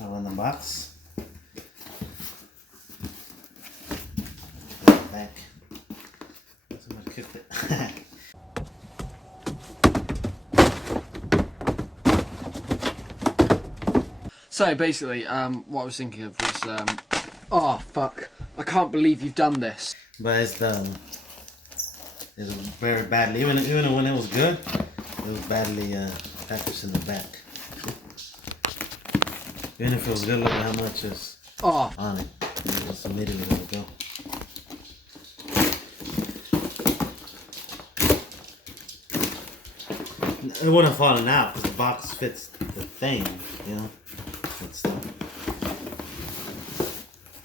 Around the box. Back. Somebody kicked it. So basically, what I was thinking of was, oh fuck, I can't believe you've done this. But it's done. It's very badly. Even when it was good, it was badly packaged in the back. Even if it was good, look at how much is on it. It just immediately let it go. It wouldn't have fallen out because the box fits the thing, you know. It's I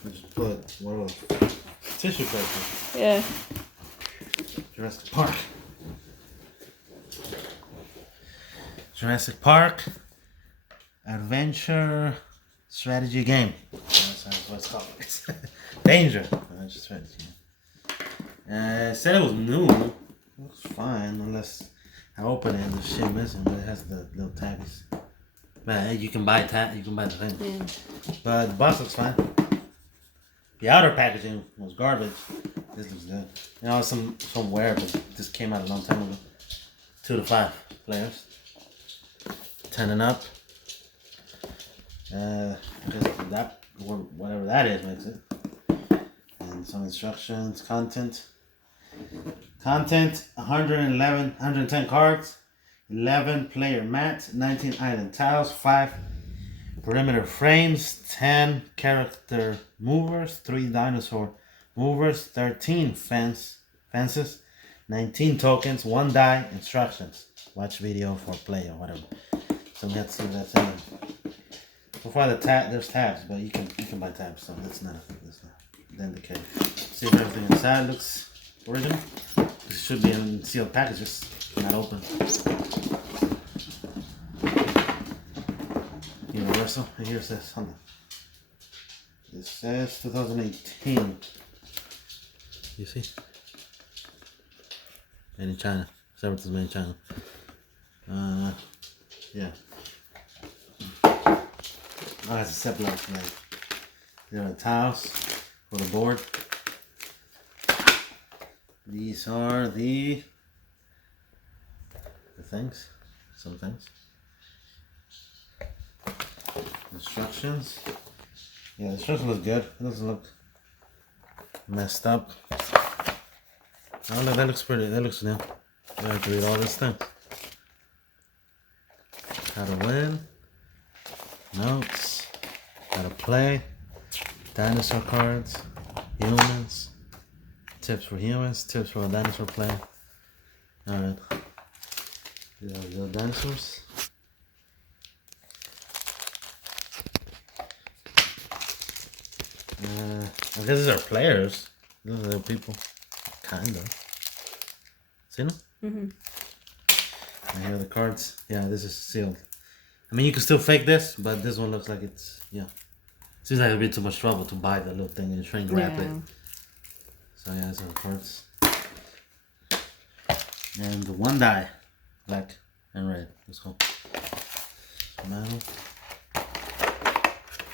just put one of those tissue paper. Yeah. Jurassic Park. Jurassic Park adventure strategy game. That's what it's called. Danger. That's just strategy. It said it was new. It looks fine unless I open it and there's shit missing, but it has the little tabbies. But you can buy you can buy the thing. Yeah. But the box looks fine. The outer packaging was garbage. This looks good. You know, some wear, but this came out a long time ago. 2 to 5 players. 10 and up. I guess that, or whatever that is, makes it. And some instructions, content. Content, 110 cards, 11 player mats, 19 island tiles, 5 perimeter frames, 10 character movers, 3 dinosaur movers, 13 fences, 19 tokens, 1 die, instructions. Watch video for play or whatever. So we have to see what that's in. So far there's tabs, but you can buy tabs, so that's not the indicator. See if everything inside looks original. It should be in sealed packages, not open. Universal. And here it says, hold on. It says 2018. You see? Made in China. Everything's made in China. Yeah. Oh, it's a set block tonight. There are tiles for the board. These are the things. Some things. Instructions. Yeah, the instructions look good. It doesn't look messed up. Oh look, that looks pretty. That looks new. I have to read all these things. How to win. Notes. How to play. Dinosaur cards. Humans. Tips for humans. Tips for a dinosaur player. Alright. The dinosaurs. I guess these are players. Those are people. Kinda. See them? Mm-hmm. And here are the cards. Yeah, this is sealed. I mean, you can still fake this, but this one looks like it's, yeah. Seems like it'd be too much trouble to buy the little thing and shrink wrap it. So yeah, these are the cards. And the 1 die. Black and red. Let's go. Metal.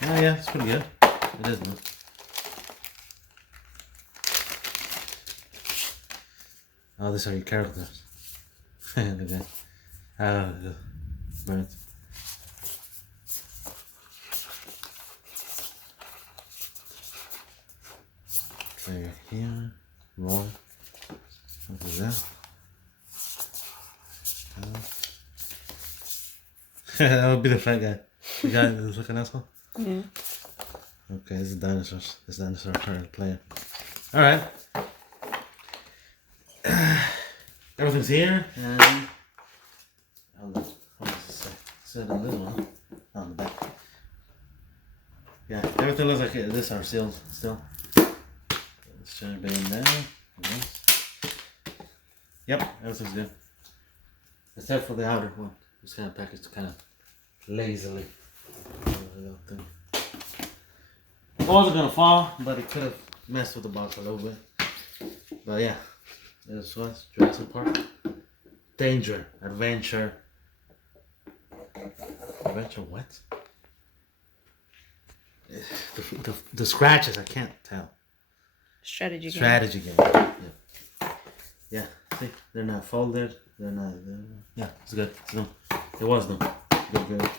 Oh yeah, it's pretty good. It is new. Oh, these are your characters. Okay. Burnt. Player here. Roll. What is that? That would be the fat guy. The guy who's looking asshole? Yeah. Okay, this is dinosaurs. This dinosaur card player. Alright. Everything's here, and what does it say? It said on this one, on the back. Yeah, everything looks like it. This are sealed still. This should be in there. Yes. Yep, everything's good. Except for the outer one. It's kind of packaged kind of lazily. It wasn't gonna fall, but it could have messed with the box a little bit. But yeah. This was Jurassic Park. Danger, adventure. Adventure what? The scratches, I can't tell. Strategy game. Strategy game. Yeah. Yeah. See, they're not folded. They're not. Yeah, it's good. It was them. Good.